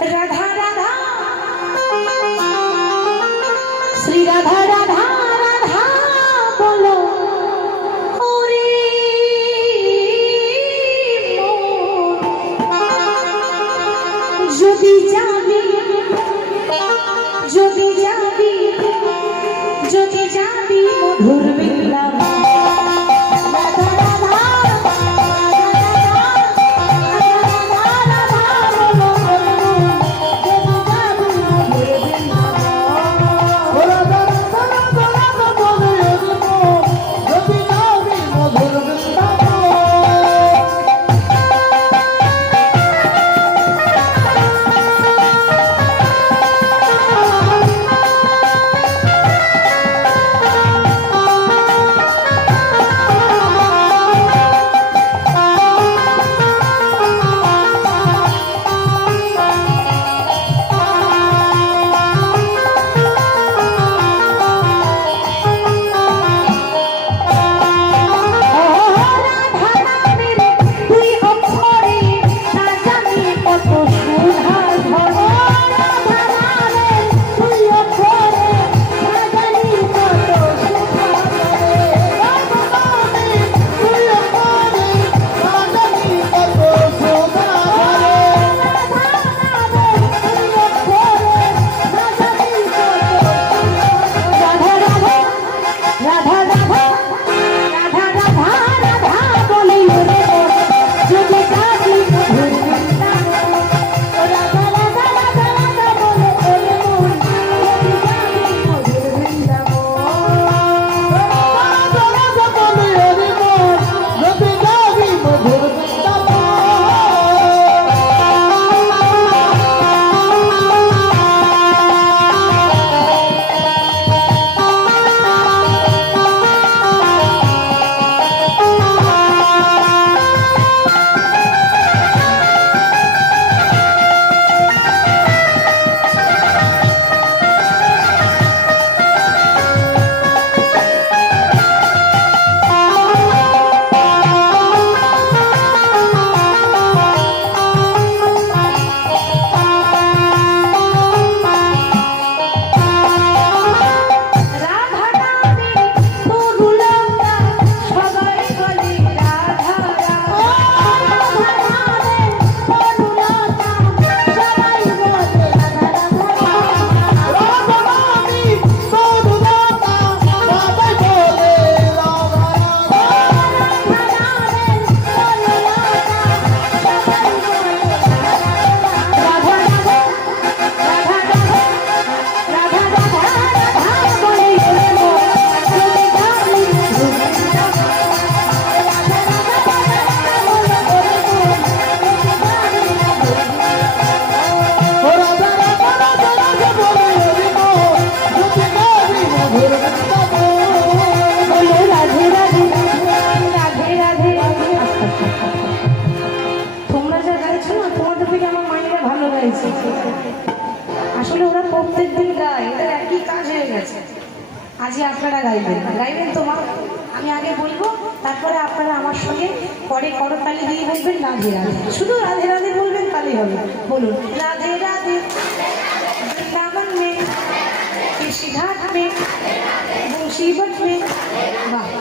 राधा राधा श्री राधा राधा राधा बोलो ओरे যদি যাবি যদি যাবি যদি যাবি মধুর বৃন্দাবন আসলে ওরা প্রত্যেকদিন গায়, এদের একই কাজ হয়ে গেছে। আজই আপনারা গাইবেন, গাইবেন তো মা? আমি আগে বলবো, তারপরে আপনারা আমার সঙ্গে পরে করতালি দিয়ে বলবেন রাধে রাধে। শুধু রাধে রাধে বলবেন, তাহলে হবে। বলুন রাধে রাধে বৃন্দাবন में, किसी घाट में, मुसीबत में। वाह।